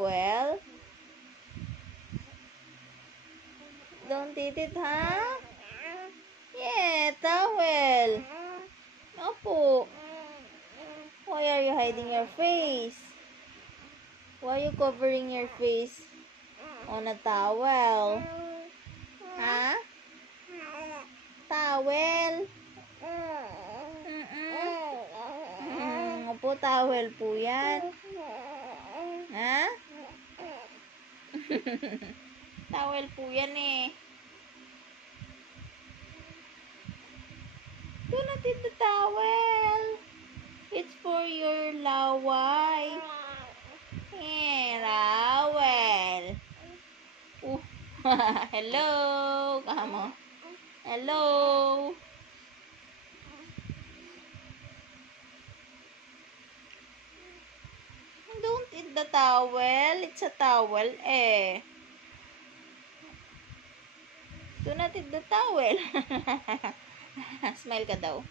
towel? Don't eat it, huh? Yeah, towel. Opo. Why are you hiding your face? Why are you covering your face on a towel? Huh? Towel? Opo, towel po yan. Ha? Towel po yan eh. Do not eat the towel. It's for your laway. Towel. Hello. Kamo. Hello. Don't eat the towel. It's a towel eh. Do not eat the towel. Smile ka daw.